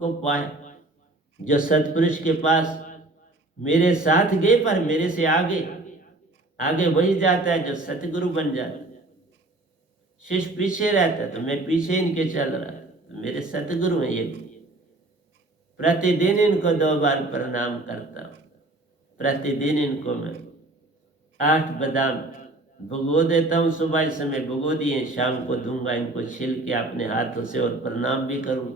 को पाए, जो सतपुरुष के पास मेरे साथ गए पर मेरे से आगे आगे वही जाता है जो सतगुरु बन जाता है। शिष्य पीछे रहता है तो मैं पीछे इनके चल रहा, तो मेरे सतगुरु हैं ये। प्रतिदिन इनको 2 बार प्रणाम करता हूँ। प्रतिदिन इनको मैं 8 बादाम भिगो देता हूँ, सुबह समय भिगो दिए, शाम को दूंगा इनको छील के अपने हाथों से और प्रणाम भी करूँ।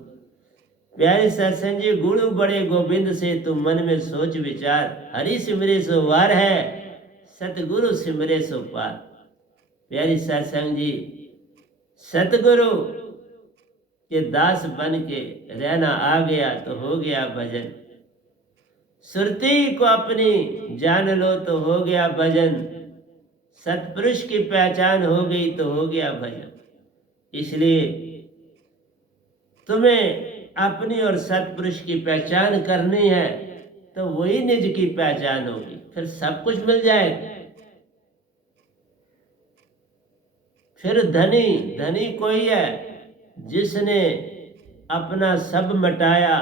प्यारे सत्संग जी, गुरु बड़े गोविंद से तू मन में सोच विचार, हरि सिमरे सो वार है, सतगुरु सिमरे सो पार। प्यारी सत्संग जी, सतगुरु के दास बन के रहना आ गया तो हो गया भजन। सुरती को अपनी जान लो तो हो गया भजन। सतपुरुष की पहचान हो गई तो हो गया भजन। इसलिए तुम्हें अपनी और सतपुरुष की पहचान करनी है तो वही निज की पहचान होगी, फिर सब कुछ मिल जाएगा। फिर धनी कोई है जिसने अपना सब मटाया,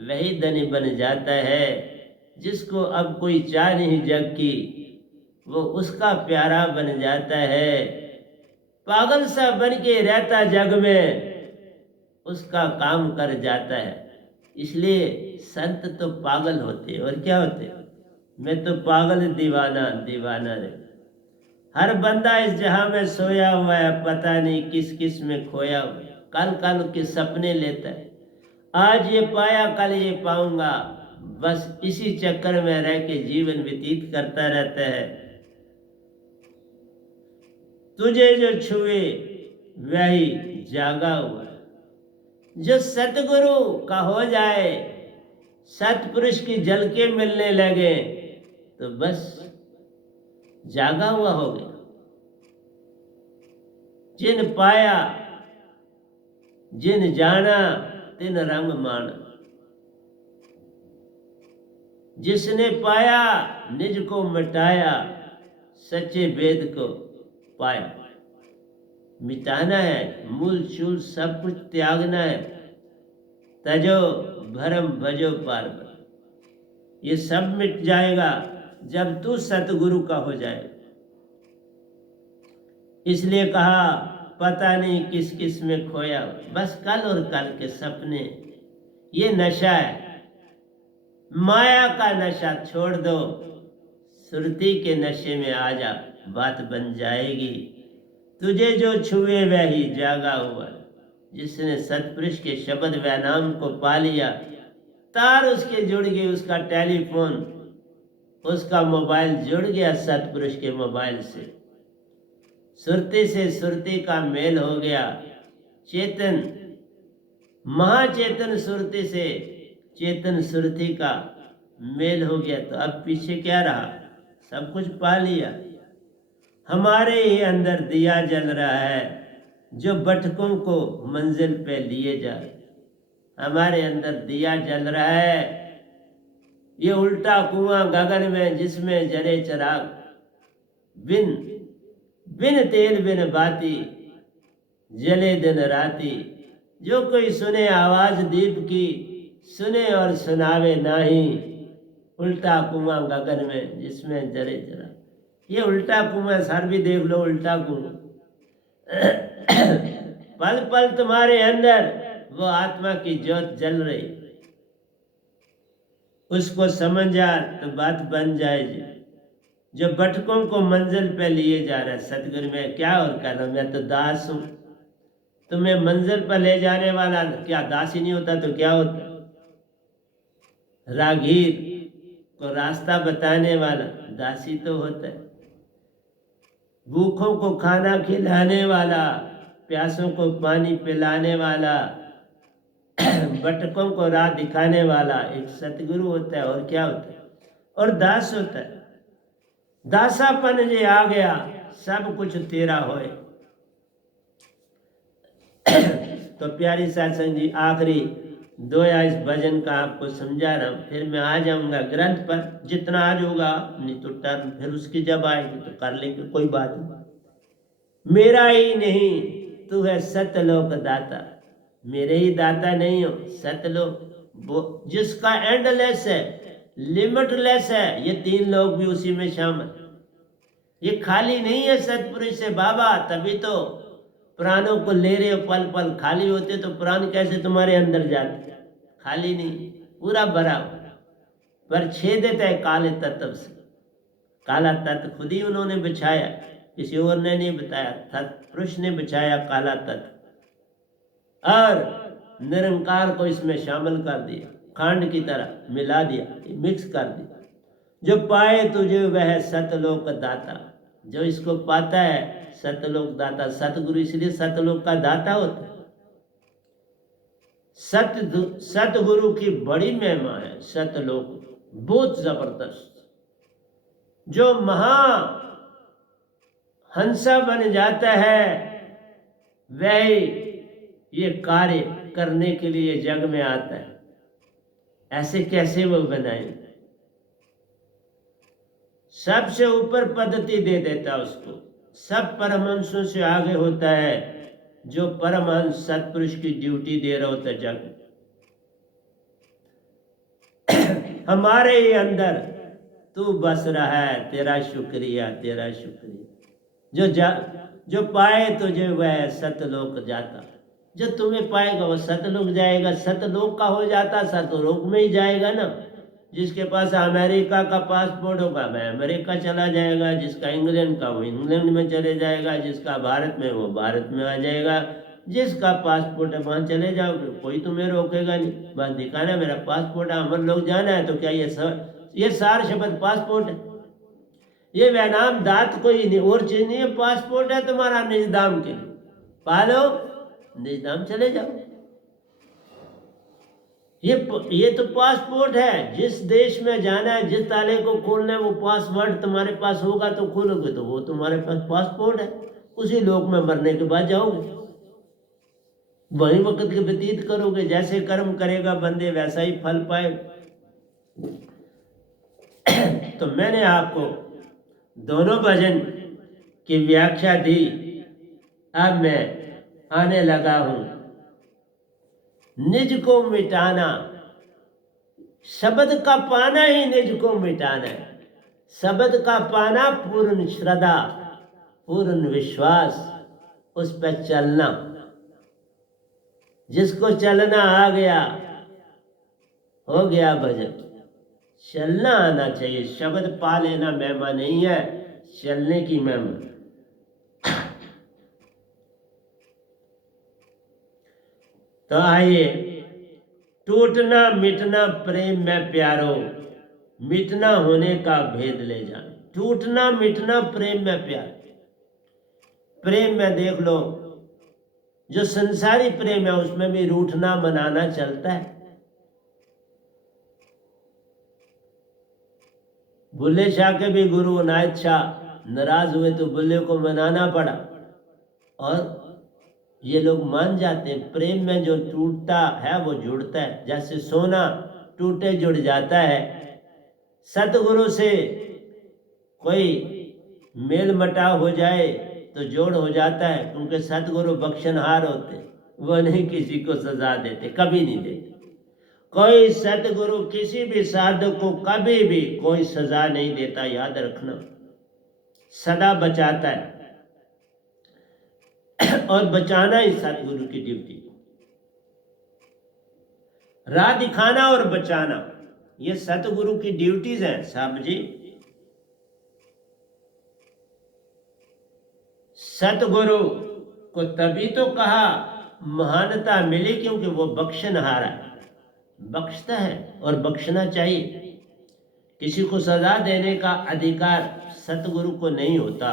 वही धनी बन जाता है। जिसको अब कोई चाह नहीं जग की, वो उसका प्यारा बन जाता है। पागल सा बन के रहता जग में, उसका काम कर जाता है। इसलिए संत तो पागल होते और क्या होते, मैं तो पागल दीवाना दीवाना रे। हर बंदा इस जहां में सोया हुआ है, पता नहीं किस किस में खोया हुआ। कल कल के सपने लेता है, आज ये पाया कल ये पाऊंगा, बस इसी चक्कर में रह के जीवन व्यतीत करता रहता है। तुझे जो छुए वही जागा हुआ, जो सतगुरु का हो जाए, सतपुरुष की झलके मिलने लगे तो बस जागा हुआ हो गया। जिन पाया जिन जाना तिन रंग माना। जिसने पाया निज को मिटाया, सच्चे वेद को पाया। मिटाना है, मूल चूल सब कुछ त्यागना है। तजो भरम भजो पार, ये सब मिट जाएगा जब तू सतगुरु का हो जाए। इसलिए कहा पता नहीं किस किस में खोया, बस कल और कल के सपने। ये नशा है, माया का नशा छोड़ दो, सुरती के नशे में आ जा, बात बन जाएगी। तुझे जो छुए वही जागा हुआ। जिसने सतपुरुष के शब्द व नाम को पा लिया, तार उसके जुड़ गई, उसका टेलीफोन, उसका मोबाइल जुड़ गया सतपुरुष के मोबाइल से। सुरती से सुरती का मेल हो गया। चेतन महाचेतन सुरती से चेतन सुरती का मेल हो गया, तो अब पीछे क्या रहा, सब कुछ पा लिया। हमारे ही अंदर दिया जल रहा है जो भटकों को मंजिल पे लिए जा। हमारे अंदर दिया जल रहा है, ये उल्टा कुआं गगन में जिसमें जले चिराग। बिन बिन तेल बिन बाती जले दिन राती। जो कोई सुने आवाज दीप की, सुने और सुनावे नाही। उल्टा कुआं गगन में जिसमें जले चिराग। ये उल्टा कुआं, सर भी देख लो उल्टा कुआं। पल पल तुम्हारे अंदर वो आत्मा की ज्योत जल रही, उसको समझ जा तो बात बन जाएगी। जो भटकों को मंजिल पे लिए जा रहा है, सतगुरु में क्या और कर रहा, मैं तो दास हूं। तुम्हें मंजिल पर ले जाने वाला क्या दास ही नहीं होता तो क्या होता? रागीर को रास्ता बताने वाला दासी तो होता है। भूखों को खाना खिलाने वाला, प्यासों को पानी पिलाने वाला, भटकों को राह दिखाने वाला एक सतगुरु होता है। और क्या होता है? और दास होता है। दासापन जे आ गया, सब कुछ तेरा होए। तो प्यारी सत्संग जी, आखिरी 2 या इस भजन का आपको समझा रहा हूँ, फिर मैं आ जाऊंगा ग्रंथ पर। जितना आज होगा नहीं तो टर्न फिर उसकी जब आएगी तो कर लेंगे, कोई बात नहीं। मेरा ही नहीं तू है सतलोक दाता, मेरे ही दाता नहीं हो, सतलोक वो जिसका एंडलेस है, लिमिटलेस है, ये 3 लोग भी उसी में शामिल। ये खाली नहीं है सतपुरुष से बाबा, तभी तो प्राणों को ले रहे हो पल पल। खाली होते तो प्राण कैसे तुम्हारे अंदर जाते? खाली नहीं, पूरा भरा हुआ। पर छेदित है काले तत्व से। काला तत्व खुद ही उन्होंने बिछाया, किसी और ने नहीं बताया, सतपुरुष ने बिछाया काला तत्व और निरंकार को इसमें शामिल कर दिया, खांड की तरह मिला दिया, मिक्स कर दिया। जो पाए तुझे वह सतलोक दाता, जो इसको पाता है सतलोक दाता। सतगुरु इसलिए सतलोक का दाता होता है। सतगुरु की बड़ी महिमा है सतलोक, बहुत जबरदस्त। जो महा हंसा बन जाता है वह ये कार्य करने के लिए जग में आता है। ऐसे कैसे वो बनाए? सबसे ऊपर पद्धति दे देता उसको, सब परमहंसों से आगे होता है जो परमहंस सतपुरुष की ड्यूटी दे रहा होता जग में। हमारे ही अंदर तू बस रहा है, तेरा शुक्रिया, तेरा शुक्रिया। जो पाए तुझे वह सतलोक जाता, जो तुम्हें पाएगा वो सतलोक जाएगा। सतलोक का हो जाता सतलोक में ही जाएगा ना। जिसके पास अमेरिका का पासपोर्ट होगा वह अमेरिका चला जाएगा, जिसका इंग्लैंड का वो इंग्लैंड में चले जाएगा, जिसका भारत में वो भारत में आ जाएगा। जिसका पासपोर्ट है वहाँ चले जाओगे, कोई तुम्हें रोकेगा नहीं। बस दिखाना मेरा पासपोर्ट है, हम लोग जाना है। तो क्या ये सार शब्द पासपोर्ट है? ये वैनाम दात कोई नहीं और चीज नहीं है। पासपोर्ट है तुम्हारा निजदाम के लिए, पालो निजदाम चले जाओ। ये तो पासपोर्ट है। जिस देश में जाना है, जिस ताले को खोलना है, वो पासवर्ड तुम्हारे पास होगा तो खोलोगे, तो वो तुम्हारे पास पासपोर्ट है। उसी लोक में मरने के बाद जाओगे, वही वक्त के व्यतीत करोगे। जैसे कर्म करेगा बंदे वैसा ही फल पाए। तो मैंने आपको दोनों भजन की व्याख्या दी। अब मैं आने लगा हूं निज को मिटाना। शब्द का पाना ही निज को मिटाना है। शब्द का पाना पूर्ण श्रद्धा, पूर्ण विश्वास, उस पर चलना। जिसको चलना आ गया हो गया भजन। चलना आना चाहिए। शब्द पा लेना महिमा नहीं है, चलने की महिमा। तो आइए, टूटना मिटना प्रेम में प्यारो, मिटना होने का भेद ले जाना। टूटना मिटना प्रेम में प्यार। प्रेम में देख लो, जो संसारी प्रेम है उसमें भी रूठना मनाना चलता है। बुल्ले शाह के भी गुरु अनायत शाह नाराज हुए तो बुल्ले को मनाना पड़ा, और ये लोग मान जाते हैं। प्रेम में जो टूटता है वो जुड़ता है। जैसे सोना टूटे जुड़ जाता है। सतगुरु से कोई मेल मटाव हो जाए तो जोड़ हो जाता है, क्योंकि सतगुरु बख्शनहार होते, वो नहीं किसी को सजा देते, कभी नहीं देते। कोई सतगुरु किसी भी साधक को कभी भी कोई सजा नहीं देता, याद रखना। सदा बचाता है, और बचाना ही सतगुरु की ड्यूटी। राह दिखाना और बचाना, ये सतगुरु की ड्यूटीज हैं साहब जी। सतगुरु को तभी तो कहा महानता मिली क्योंकि वो बख्शनहार है, बख्शता है और बख्शना चाहिए। किसी को सजा देने का अधिकार सतगुरु को नहीं होता,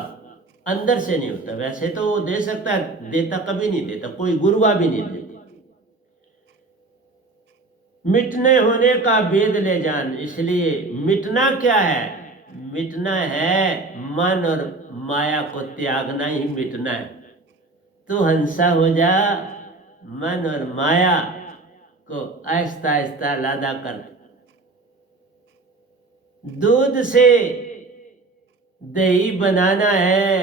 अंदर से नहीं होता। वैसे तो वो दे सकता है, देता कभी नहीं देता, कोई गुरुआ भी नहीं देता। मिटने होने का भेद ले जान। इसलिए मिटना क्या है? मिटना है मन और माया को त्यागना ही मिटना है। तू हंसा हो जा, मन और माया को आहिस्ता आहिस्ता लादा कर। दूध से दही बनाना है,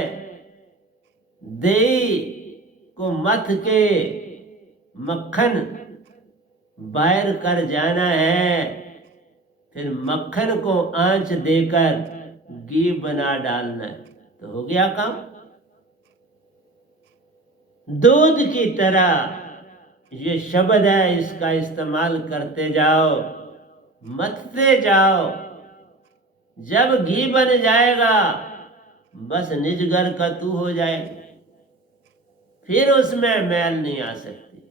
दही को मथ के मक्खन बाहर कर जाना है, फिर मक्खन को आंच देकर घी बना डालना है, तो हो गया काम। दूध की तरह ये शब्द है, इसका इस्तेमाल करते जाओ, मथते जाओ। जब घी बन जाएगा बस निज घर का तू हो जाए, फिर उसमें मैल नहीं आ सकती।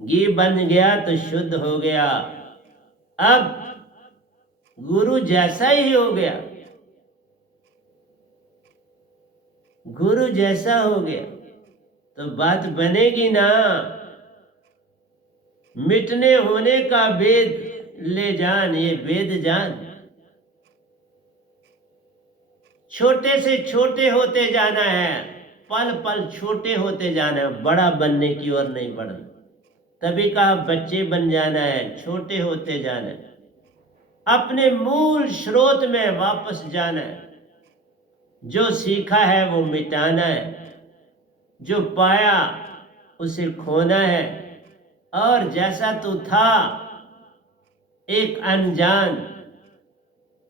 घी बन गया तो शुद्ध हो गया, अब गुरु जैसा ही हो गया, गुरु जैसा हो गया तो बात बनेगी ना। मिटने होने का वेद ले जान, ये वेद जान। छोटे से छोटे होते जाना है, पल पल छोटे होते जाना है, बड़ा बनने की ओर नहीं बढ़ना। तभी कहा बच्चे बन जाना है, छोटे होते जाना है, अपने मूल स्रोत में वापस जाना है। जो सीखा है वो मिटाना है, जो पाया उसे खोना है, और जैसा तू था एक अनजान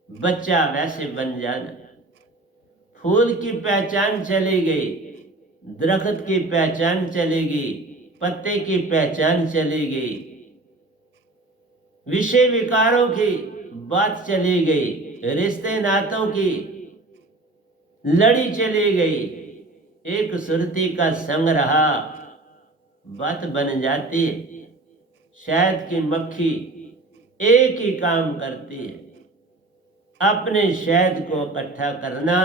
बच्चा वैसे बन जाना। फूल की पहचान चली गई, दरख्त की पहचान चलेगी, पत्ते की पहचान चली गई, विषय विकारों की बात चली गई, रिश्ते नातों की लड़ी चली गई, एक सुरती का संग रहा, बात बन जाती है। शहद की मक्खी एक ही काम करती है, अपने शहद को इकट्ठा करना,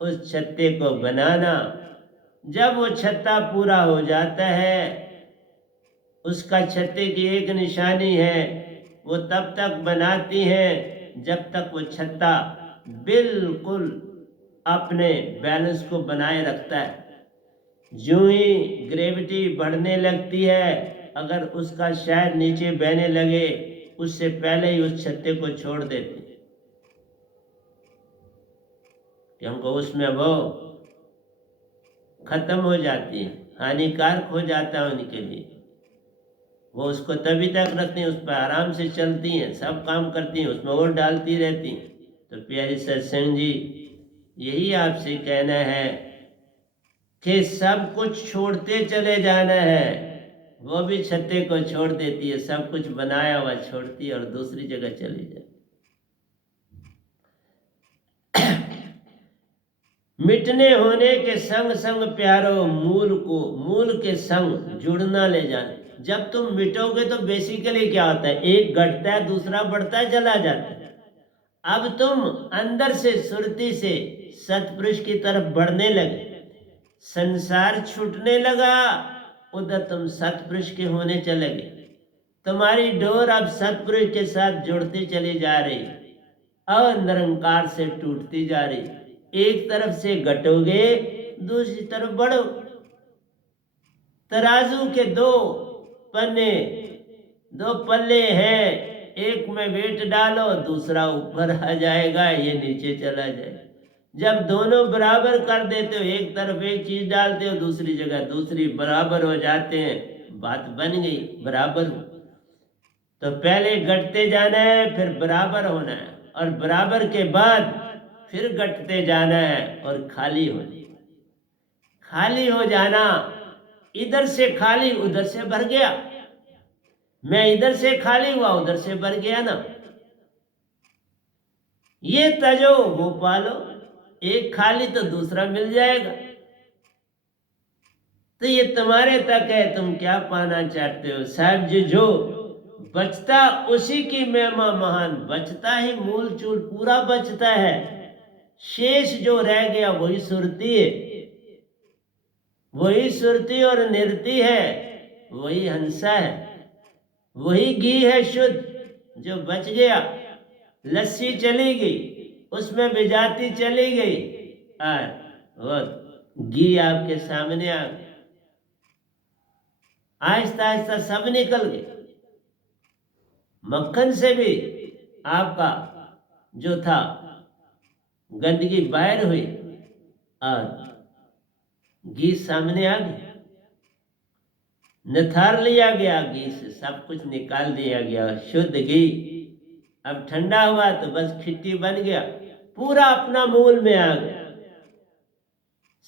उस छत्ते को बनाना। जब वो छत्ता पूरा हो जाता है, उसका छत्ते की एक निशानी है, वो तब तक बनाती है जब तक वो छत्ता बिल्कुल अपने बैलेंस को बनाए रखता है। जो ही ग्रेविटी बढ़ने लगती है, अगर उसका शहद नीचे बहने लगे, उससे पहले ही उस छत्ते को छोड़ देती है कि हमको उसमें वो खत्म हो जाती है, हानिकारक हो जाता है उनके लिए। वो उसको तभी तक रखती हैं, उस पर आराम से चलती हैं, सब काम करती हैं, उसमें और डालती रहती हैं। तो प्यारी सत्संग जी, यही आपसे कहना है कि सब कुछ छोड़ते चले जाना है। वो भी छत्ते को छोड़ देती है, सब कुछ बनाया हुआ छोड़ती है और दूसरी जगह चली जाती। मिटने होने के संग संग प्यारो मूल के संग जुड़ना ले जाना। जब तुम मिटोगे तो बेसिकली क्या होता है, एक घटता है दूसरा बढ़ता है चला जाता है। अब तुम अंदर से सुरती से सतपुरुष की तरफ बढ़ने लगे, संसार छूटने लगा, उधर तुम सतपुरुष के होने चले गए। तुम्हारी डोर अब सतपुरुष के साथ जुड़ती चली जा रही और निरंकार से टूटती जा रही। एक तरफ से घटोगे, दूसरी तरफ बढ़ो। तराजू के दो पल्ले हैं, एक में वेट डालो, दूसरा ऊपर आ जाएगा, ये नीचे चला जाएगा। जब दोनों बराबर कर देते हो, एक तरफ एक चीज डालते हो, दूसरी जगह दूसरी, बराबर हो जाते हैं, बात बन गई, बराबर हो। तो पहले घटते जाना है, फिर बराबर होना है, और बराबर के बाद फिर घटते जाना है और खाली हो जाना। इधर से खाली उधर से भर गया, मैं इधर से खाली हुआ उधर से भर गया ना। ये तजो वो पालो, एक खाली तो दूसरा मिल जाएगा। तो ये तुम्हारे तक है, तुम क्या पाना चाहते हो साहब जी। जो बचता उसी की महिमा महान, बचता ही मूल चूल पूरा बचता है। शेष जो रह गया वही सुरती है, वही सुरती और निरती है, वही हंसा है, वही घी है शुद्ध जो बच गया। लस्सी चली गई, उसमें विजाती चली गई, और वो घी आपके सामने आ गया। आहिस्ता आहिस्ता सब निकल गए। मक्खन से भी आपका जो था गंदगी बाहर हुई और घी सामने आ गया। निथार लिया गया घी से, सब कुछ निकाल दिया गया, शुद्ध घी। अब ठंडा हुआ तो बस खिट्टी बन गया, पूरा अपना मूल में आ गया।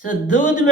सो दूध में